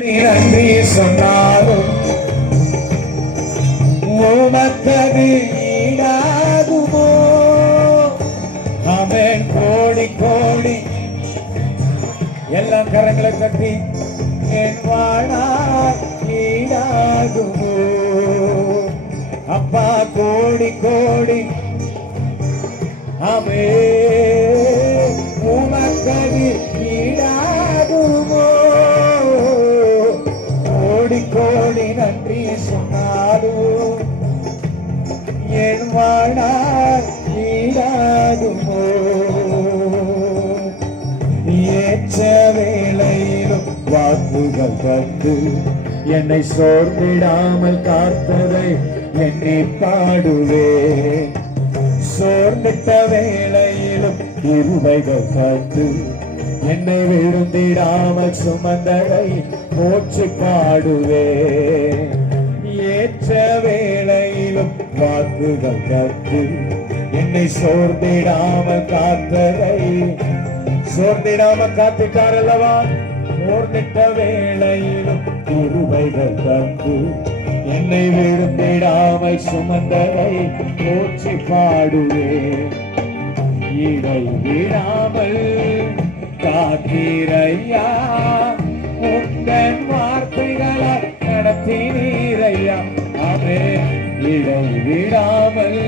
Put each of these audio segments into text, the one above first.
நன்றி சொன்னாலும் உமக்கது ஈடாகுமோ? ஆமென். கோடி கோடி எல்லா கரங்களை தட்டி என் வாழா ஈடாகுமோ? அப்பா கோடி கோடி ஆமென். உமக்கது ஈடாகுமோ? கோடி கோடி நன்றி சொன்னாலும் என் வாழ்நாள் ஈடாகுமோ? ஏற்ற வேளையிலும் வாக்குகள் தந்து என்னை சோர்ந்திடாமல் காத்ததை என்னை பாடுவேன். சோர்ந்திட்ட வேளையிலும் கிருபைகள் தந்து என்னை விழுந்திடாமல் சுமந்ததை போற்றி பாடுவேன். ஏற்ற வேளையிலும் வாக்குகள் தந்து என்னை சோர்ந்திடாமல் காத்ததை சோர்ந்திடாமல் காத்துட்டார் அல்லவா? சோர்ந்திட்ட வேளையிலும் கிருபைகள் தந்து என்னை விழுந்திடாமல் சுமந்ததை போற்றி பாடுவேன். இடை விடாமல் காத்தீரையா, உந்தன் வார்த்தைகளால் நடத்தினீரையா. அவே இடை விடாமல்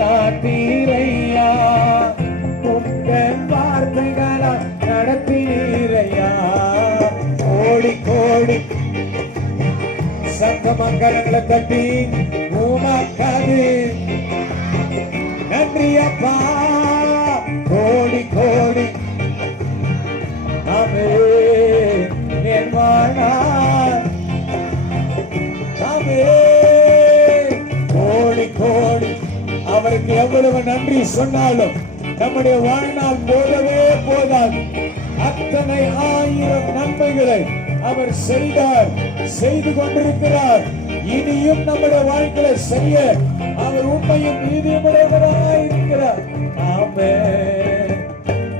காத்தீரையா, உந்தன் வார்த்தைகளால் நடத்தினீரையா. கோடி கோடி சங்க மங்களங்களை தட்டி உமக்கது நன்றி அப்பா. கோடி கோடி ஆமென். என் வாழ்நாள் ஆமென். கோடி கோடி அவருக்கு எவ்வளவு நன்றி சொன்னாலும் நம்முடைய வாழ்நாள் போதவே போதாது. அத்தனை ஆயிரம் நன்மைகளை அவர் செய்தார், செய்து கொண்டிருக்கிறார். இனியும் நம்முடைய வாழ்க்கையை செய்ய அவர் உண்மையும் நீதியுடையவராய் இருக்கிறார். ஆமென்.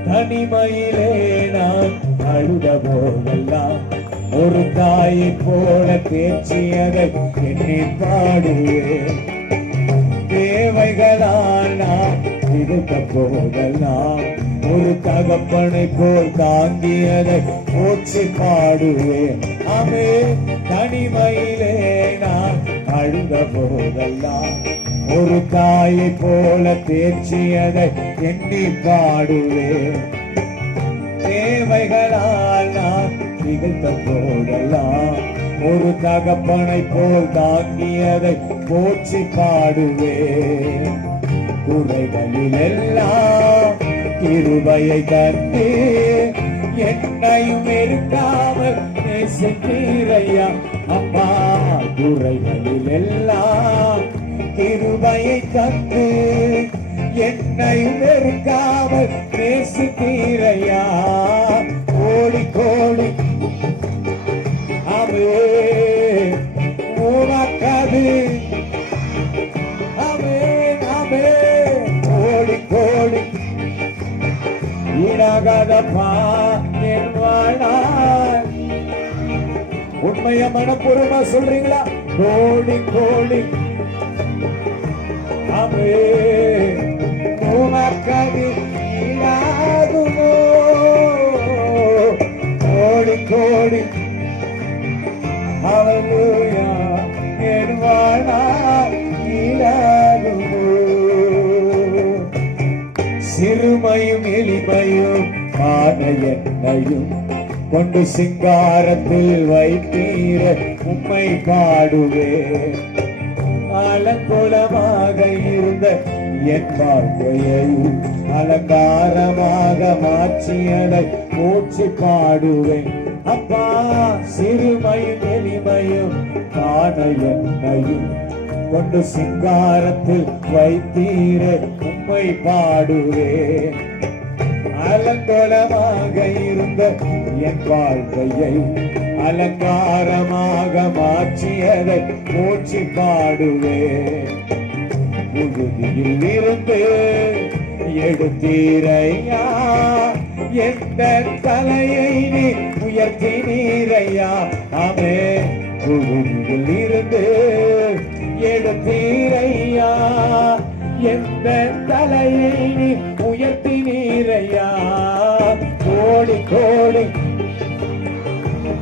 தனிமையிலே நான் அழுத போதெல்லாம் ஒரு தாயை போல தேர்ச்சியதை என்னை பாடுவேன். தேவைகளால் நான் இருந்த போதெல்லாம் ஒரு தகப்பனை போல் தாங்கியதை போற்றி பாடுவேன். ஆமென். தனிமையிலே நான் அழுத போதெல்லாம் ஒரு தாயை போல தேர்ச்சியதை எண்ணி பாடுவேன். தேவைகளால் நான் திகழ்ந்த போதெல்லாம் ஒரு தகப்பனை போல் தாங்கியதை போற்றி பாடுவேன். குறைகளில் எல்லாம் கிருபையை தந்து என்னையும் இருக்காமல் நேசித்தீரையா. அப்பா குறைகளில் எல்லாம் கிருபையை தந்து என்னையும் இருக்காமல் நேசித்தீரையா. கோடி கோடி ஆமென். உமக்கது ஆமென் ஆமென். கோடி கோடி ஈடாகாதப்பா என் வாழ்நாள். உண்மைய மனப்பூர்வமா சொல்றீங்களா? கோடி கோடி ஆமென். உமக்கது ஈடாகுமோ? கோடி கோடி ஹல்லேலூயா. என் வாழ்நாள் ஈடாகுமோ? சிறுமையும் எளிமையும் ஆன என்னையும் கொண்டு சிங்காரத்தில் வைத்தீர உம்மை பாடுவேன். அலங்கோலமாக இருந்த என் வாழ்க்கையை அலங்காரமாக மாற்றியதை போற்றி பாடுவேன். அப்பா சிறுமையும் எளிமையும் ஆன என்னையும் கொண்டு சிங்காரத்தில் வைத்தீர உம்மை பாடுவேன். அலங்கோலமாக இருந்த என் வாழ்க்கையை அலங்காரமாக மாற்றியதை போற்றி பாடுவேன். புழுதியில் இருந்து எடுத்தீரையா, எந்த தலையை நீ உயர்த்தினீரையா. ஆமே, புழுதியில் இருந்து எடுத்தீரையா. எந்த தலையை நீ உயர்த்தினீரையா. கோடி கோடி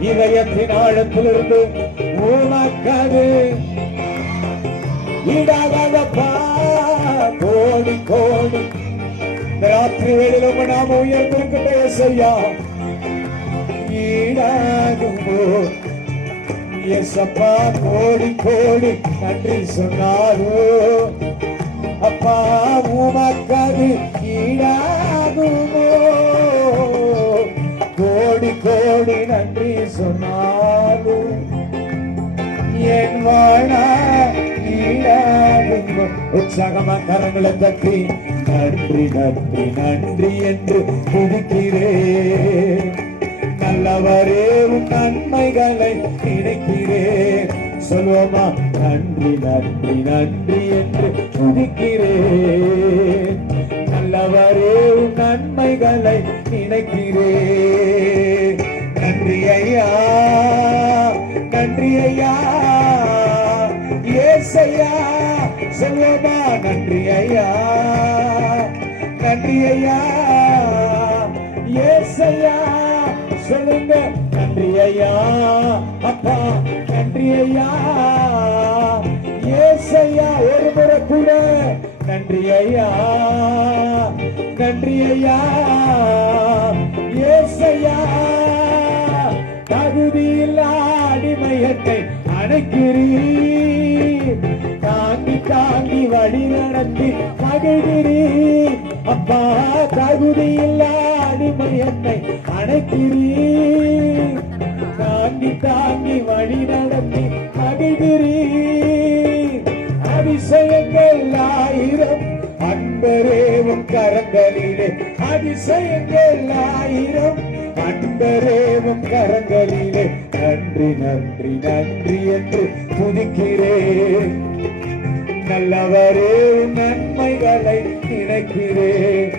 இதயத்தின் ஆழத்திலிருந்து உனக்கது ஈடாகாதப்பா. கோடி கோடி ராத்திரி வேளையிலும் நாம உயர்ந்திருக்கின்ற இயேசையா, ஈடாகுமோ இயேசப்பா. கோடி கோடி நன்றி சொன்னாரோ அப்பா, உமக்கது ஈடாகுமோ. கோடி கோடி நன்றி சொன்னாலும் என் வாழா ஈடாகுமோ. உற்சாகமா கரங்களை தட்டி நன்றி நன்றி நன்றி என்று துதிக்கிறேன். நல்லவரே உன் நன்மைகளை நினைக்கிறேன். சொல்வோமா, நன்றி நன்றி நன்றி என்று துதிக்கிறேன். நல்லவரே உன் நன்மைகளை நினைக்கிறேன். நன்றி ஐயா, நன்றி ஐயா, ஏசையா. சொல்வோமா, நன்றி ஐயா, நன்றி ஐயா, ஏசையா. சொல்லுங்க, நன்றி ஐயா அப்பா, நன்றி ஐயா ஏசையா. ஒரு முறை கூட நன்றி ஐயா, நன்றி ஐயா ஏசையா. தகுதியில்லா அடிமையத்தை அணைக்கிறீர். தாங்கி தாங்கி வழி நடத்தி மகிழ்கிறீர். அப்பா, தகுதியில்லா அடிமையத்தை அணைக்கிறீர். தாங்கி தாங்கி வழி நடத்தி மகிழ்கிறீர். அதிசயங்கள் ஆயிரம் அன்பரேவும் கரங்களிலே. அதிசயங்கள் ஆயிரம் அன்பரேவும் கரங்களிலே. நன்றி நன்றி நன்றி என்று துதிக்கிறேன். நல்லவரே நன்மைகளை நினைக்கிறேன்.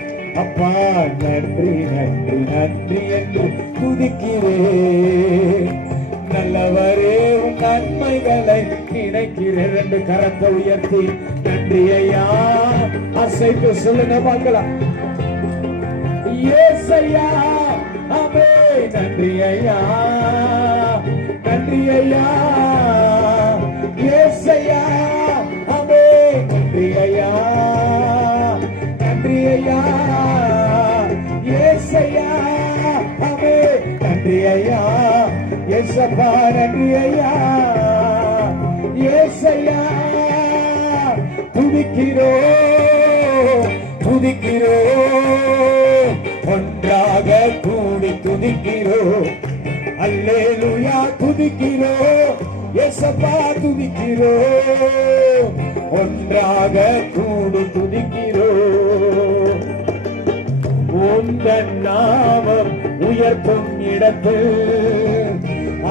அப்பா, நன்றி நன்றி நன்றி என்று துதிக்கிறேன். நல்லவரே நன்மைகளை நினைக்கிறேன். ரெண்டு கரத்தை உயர்த்தி நன்றி ஐயா அசைத்து சொல்லுங்க பார்க்கலாம். ஏசையா, ஆமே, நன்றி ஐயா, நன்றி ஐயா, ஏசையா, ஆமே, நன்றி ஐயா, நன்றி ஐயா, ஏசையா, ஆமே, நன்றி ஐயா, ஏசப்பா, நன்றி ஐயா, ஏசையா. துதிக்கிறோம் துதிக்கிறோம், ஒன்றாக கூடி துதிக்கிறோம். அல்லேலூயா, துதிக்கிறோம் ஏசப்பா, துதிக்கிறோம். ஒன்றாக கூடி துதிக்கிறோம். உந்தன் நாமம் உயர்த்தும் இடத்தில்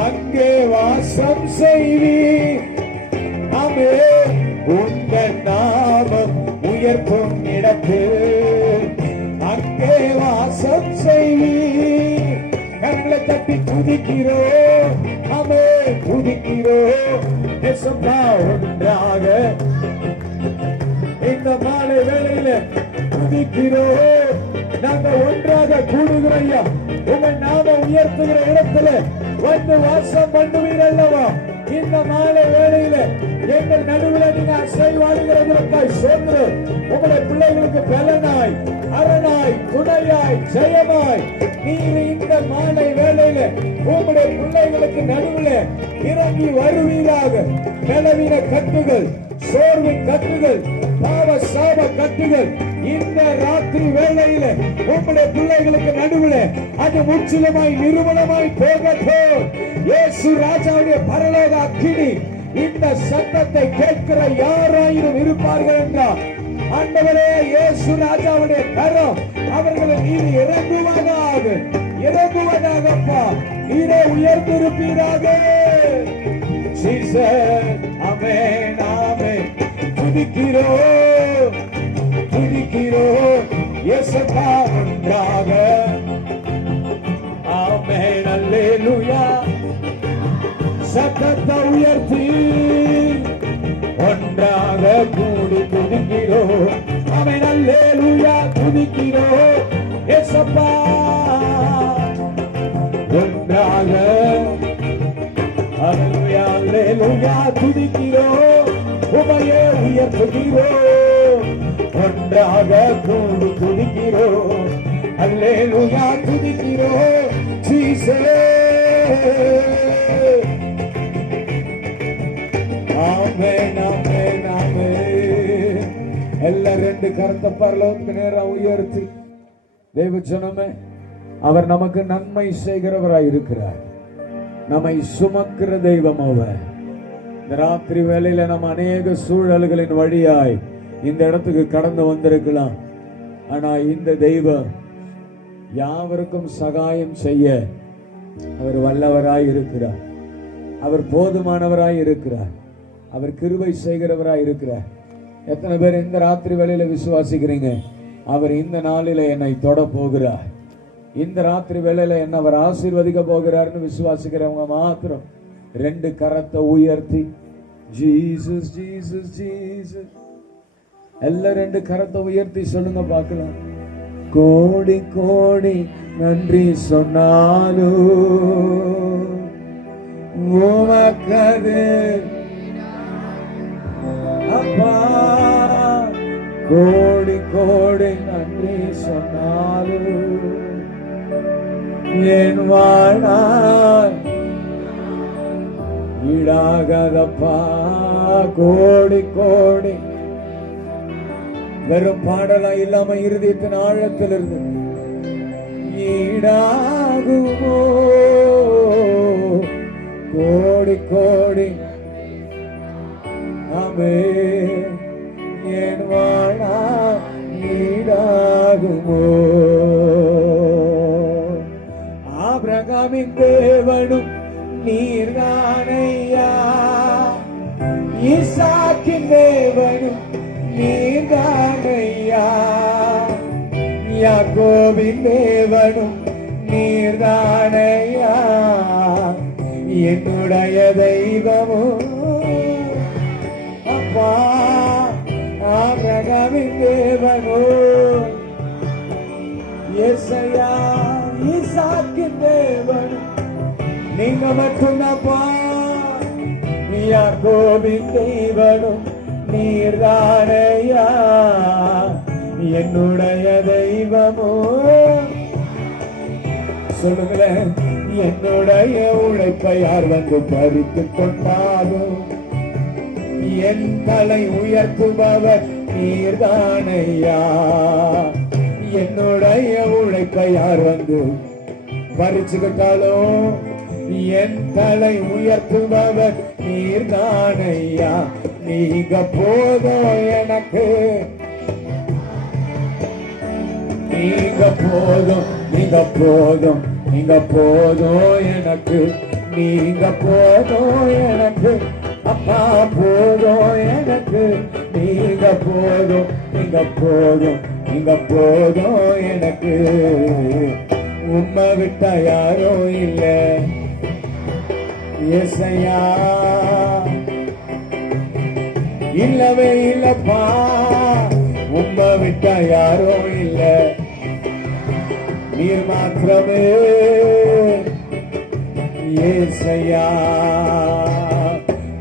அங்கே வாசம் செய்வீர். ஆமே, உந்தன் நாமம் உயர்த்தும் இடத்தில் அங்கே வாசம் செய்வீர். கண்களை தட்டி துதிக்கிறோம். ஆமே, துதிக்கிறோம் ஏசப்பா. ஒன்றாக இந்த மாலை வேளையில துதிக்கிறோம். நாங்க ஒன்றாக கூடுகிறோம் ஐயா. உங்க நாம உயர்த்துகிற இடத்துல வந்து வாசம் பண்ணுவீர் அல்லவா. இந்த மாலை வேளையில எங்கள் நடுவில் நீங்க அசைவாடுகிறதற்காய் சோன்று உங்களுடைய பிள்ளைகளுக்கு பலனாய், அரணாய், துணையாய், ஜெயமாய் நீர் இந்த மாலை வேளையில உங்களுடைய பிள்ளைகளுக்கு நடுவில் இறங்கி வருவீராக. பலவீன கட்டுகள், சோர்வின் கட்டுகள், பாவ சாப கட்டுகள் இந்த ராத்திரி வேளையில உங்களுடைய பிள்ளைகளுக்கு நடுவில் அது முற்றிலுமாய் நிறுவனமாய் போகட்டும். இயேசு ராஜாவுடைய பரலோக அக்கினி இந்த சத்தத்தை கேட்கிற யாராயிரம் இருப்பார்கள் என்றால் ஆண்டவரே, இயேசு ராஜாவுடைய கரம் அவர்களை நீர் இறங்குவதாக, இறங்குவதாகப்பா. நீரே உயர்ந்திருப்பீராக. ஆமென், ஆமென். துதிக்கிறோம் துதிக்கிறோம் இயேசுவா ஒன்றாக. ஆமென். அல்லேலூயா. சத்தத்தை உயர்த்தி ஒன்றாக கூடி துதிக்கிறோம். ஆமென். அல்லேலூயா துதிக்கிறோம். ஏசப்பா ஒன்றாக அல்லேலூயா அல்லேலூயா துதிக்கிறோம். உமையே உயர்த்துகிறோம். ஒன்றாக கூடி துதிக்கிறோம். அல்லேலூயா துதிக்கிறோம். ஜீசஸ். ஆமென் ஆமென் ஆமென். எல்லாரும் ரெண்டு கரத்தை பரலோகத்துக்கு நேரா உயர்த்தி தேவ ஜனமே, அவர் நமக்கு நன்மை செய்கிறவராய் இருக்கிறார். நம்மை சுமக்கிற தெய்வம் அவர். இந்த ராத்திரி வேளையில நம்ம அநேக சூழல்களின் வழியாய் இந்த இடத்துக்கு கடந்து வந்திருக்கலாம். ஆனா இந்த தெய்வம் யாவருக்கும் சகாயம் செய்ய அவர் வல்லவராய் இருக்கிறார். அவர் போதுமானவராய் இருக்கிறார். அவர் கிருபை செய்கிறவராய் இருக்கிறார். எத்தனை பேர் இந்த ராத்திரி வேளையில விசுவாசிக்கிறீங்க? அவர் இந்த நாளில என்னை தொட போகிறார், இந்த ராத்திரி வேளையில என்ன அவர் ஆசீர்வதிக்க போகிறார்னு விசுவாசிக்கிறவங்க மாத்திரம் ரெண்டு கரத்தை உயர்த்தி ஜீசஸ் ஜீசஸ் ஜீசஸ் எல்லாம் ரெண்டு கரத்தை உயர்த்தி சொல்லுங்க பார்க்கலாம். கோடி கோடி நன்றி சொன்னாலும் உமக்கது அப்பா. கோடி கோடி நன்றி சொன்னாலும் என் வாழ்நாள் ஈடாகதப்பா. கோடி கோடி வெறும் பாடலா இல்லாம இருதயத்தின் ஆழத்திலிருந்து ஈடாகுமோ கோடி கோடி ஆமென். என் வாழ்நாள் ஈடாகுமோ. ஆபிரகாமின் தேவனும் நீர்தானையா, ஈசாக்கின் தேவனும் நீர்தானையா, யாக்கோபின் தேவனும் நீர்தானையா, என்னுடைய தெய்வமும் அப்பா. ஆபிரகாமின் தேவனும் யெசையா, ஈசாக்கின் தேவனும் நீங்க மட்டும்தாப்பா. யாக்கோபின் தெய்வனும் நீர்தானையா, என்னுடைய தெய்வமோ. சொல்லுங்களேன். என்னுடைய உழைப்பை யார் வந்து பறித்து கொண்டாலும் என் தலை உயர்த்துபவர் நீர்தானையா. என்னுடைய உழைப்பை யார் வந்து பறிச்சுக்கிட்டாலும் என் தலை உயர்த்துபவர் நீர்தானையா. நீங்க போதும் எனக்கு, நீங்க போதும், நீங்க போதும், நீங்க போதும் எனக்கு, நீங்க போதும் எனக்கு அப்பா. போதும் எனக்கு, நீங்க போதும், நீங்க போதும், நீங்க போதும் எனக்கு. உம்மை விட்டா யாரும் இல்லை யெசையா, இல்லவே இல்லப்பா. உம்மை விட்டா யாரும் இல்லை, நீர் மாத்திரமே யெசையா.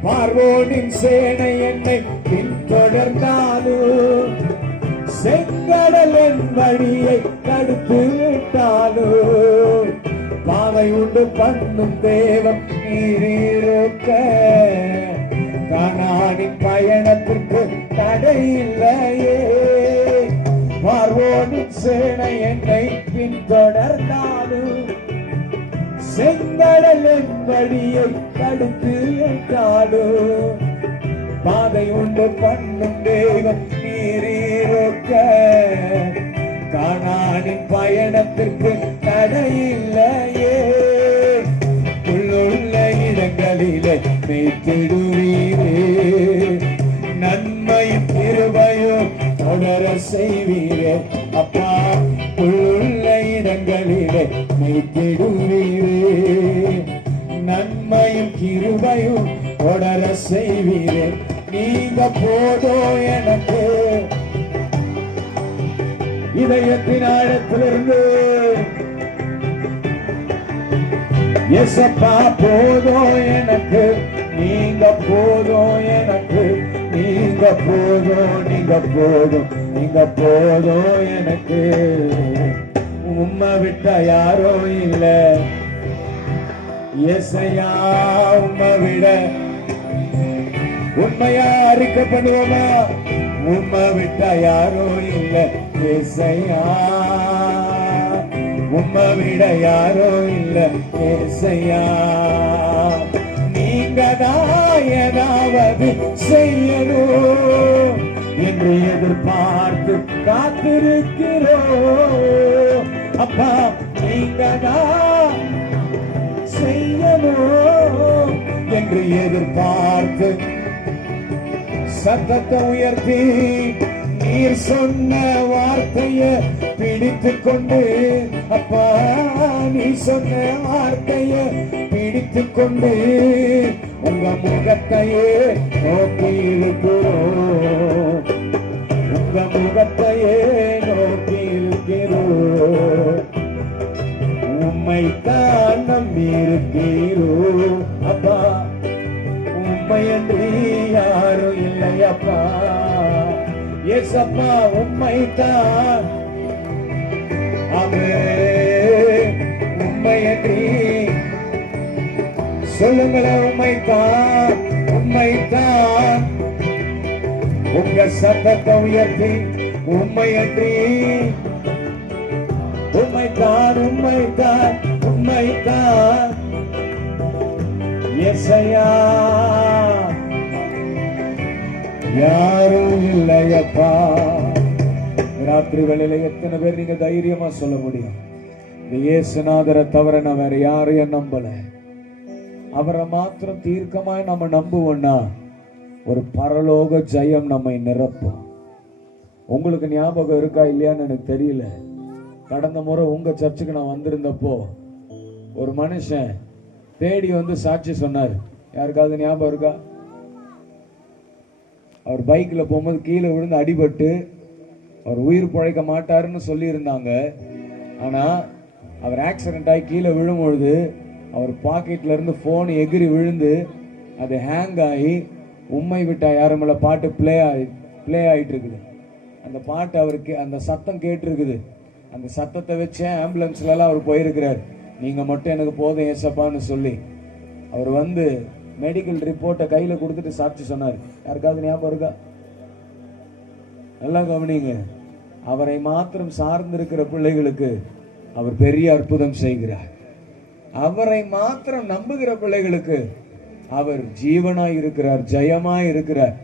பார்வோனின் சேனை என்னை பின்தொடர்ந்தாலும் செங்கடல் என் வழியை தடுத்து விட்டாலும் பாவை உண்டு பண்ணும் தேவம் நீரிருக்க கானானின் பயணத்திற்கு தடை இல்லையே. பார்வோனின் சேனை என்னை பின்தொடர்ந்தாலும் செங்கடல் என் வழியை தடுத்து விட்டாலும் பாதை உண்டு பண்ணும் தேவம் நீரிருக்க கானானின் பயணத்திற்கு தடையில்லையே. உள்ளுள்ள இடங்களிலே மேய்த்திடுவீரே, நன்மையும் கிருபையும் தொடர செய்வீரே அப்பா. உள்ளுள்ள இடங்களிலே மேய்த்திடுவீரே, கிருபையும் தொடர செய்வீரே. நீங்க போதும் எனக்கு. இதயத்தின் ஆழத்திலிருந்து ஏசப்பா போதும் எனக்கு, நீங்க போதும் எனக்கு, நீங்க போதும், நீங்க போதும், நீங்க போதும் எனக்கு. உம்மை விட்ட யாரும் இல்ல ஏசையா, உம்மை விட. உண்மையா அறிக்கை பண்ணுவோமா? உம்மை விட்ட யாரும் இல்ல ஏசையா, உம்மை விட யாரும் இல்ல ஏசையா. நீங்க தான் ஏதாவது செய்யணும் என்று எதிர்பார்த்து காத்திருக்கிறோம். அப்பா நீங்க தான் செய்யணும் என்று எதிர்பார்த்து சத்தத்தை உயர்த்தி நீர் சொன்ன வார்த்தைய பிடித்து கொண்டு, அப்பா நீ சொன்ன வார்த்தைய பிடித்து கொண்டு உங்க முகத்தையே நோக்கி இருக்கிறோம், உங்க முகத்தையே நோக்கி இருக்கிறோம். உம்மைத்தான் நம்பி இருக்கிறோம் அப்பா, உம்மையன்றி யாரும் இல்லையப்பா. ஏசப்பா உம்மைத்தான், உம்மையன்றி சொல்லுங்களேன். உம்மைத்தான், உம்மைத்தான். உங்க சத்தத்தை உயர்த்தி உம்மையன்றி, உம்மைத்தான், உம்மைத்தான், உம்மைத்தான் ஏசையா, யாரும் இல்லையப்பா. ராத்திரி வேளையில எத்தனை பேர் நீங்க தைரியமா சொல்ல முடியும், இந்த இயேசுநாதரை தவிர நான் வேற யாரையும் நம்பல, அவரை மாத்திரம் தீர்க்கமாய் நம்ம நம்புவோம்னா ஒரு பரலோக ஜெயம் நம்மை நிரப்பும். உங்களுக்கு ஞாபகம் இருக்கா இல்லையான்னு எனக்கு தெரியல. கடந்த முறை உங்க சர்ச்சுக்கு நான் வந்திருந்தப்போ ஒரு மனுஷன் தேடி வந்து சாட்சி சொன்னார். யாருக்காவது ஞாபகம் இருக்கா? அவர் பைக்ல போகும்போது கீழே விழுந்து அடிபட்டு அவர் உயிர் பிழைக்க மாட்டாருன்னு சொல்லி இருந்தாங்க. ஆனா அவர் ஆக்சிடென்ட் ஆகி கீழே விழும்பொழுது அவர் பாக்கெட்ல இருந்து போன் எகிரி விழுந்து அது ஹேங் ஆகி உம்மை விட்டா யாருமில்ல பாட்டு பிளே ஆயிட்டு இருக்குது. அந்த பாட்டு அவருக்கு அந்த சத்தம் கேட்டு இருக்குது. அந்த சத்தத்தை வச்சு ஆம்புலன்ஸ்ல எல்லாம் அவர் போயிருக்கிறார். நீங்க மட்டும் எனக்கு போதும் ஏசப்பான்னு சொல்லி அவர் வந்து மெடிக்கல் ரிப்போர்ட்டை கையில கொடுத்துட்டு சாட்சி சொன்னார். யாருக்காவது ஞாபகம் இருக்கா? நல்லா கவனிங்க. அவரை மாத்திரம் சார்ந்திருக்கிற பிள்ளைகளுக்கு அவர் பெரிய அற்புதம் செய்கிறார். அவரை மாத்திரம் நம்புகிற பிள்ளைகளுக்கு அவர் ஜீவனாய் இருக்கிறார், ஜெயமாய் இருக்கிறார்.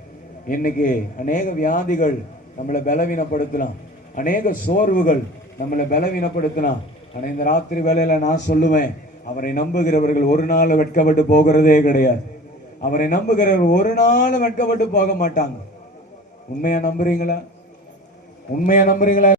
இன்னைக்கு அநேக வியாதிகள் நம்மளை பலவீனப்படுத்தலாம், அநேக சோர்வுகள் நம்மளை பலவீனப்படுத்தலாம். ஆனா இந்த ராத்திரி வேளையில நான் சொல்லுவேன், அவரை நம்புகிறவர்கள் ஒரு நாள் வெட்கப்பட்டு போகிறதே கிடையாது. அவரை நம்புகிறவர்கள் ஒரு நாள் வெட்கப்பட்டு போக மாட்டாங்க. உண்மையா நம்புறீங்களா? உண்மையா நம்புறீங்களா?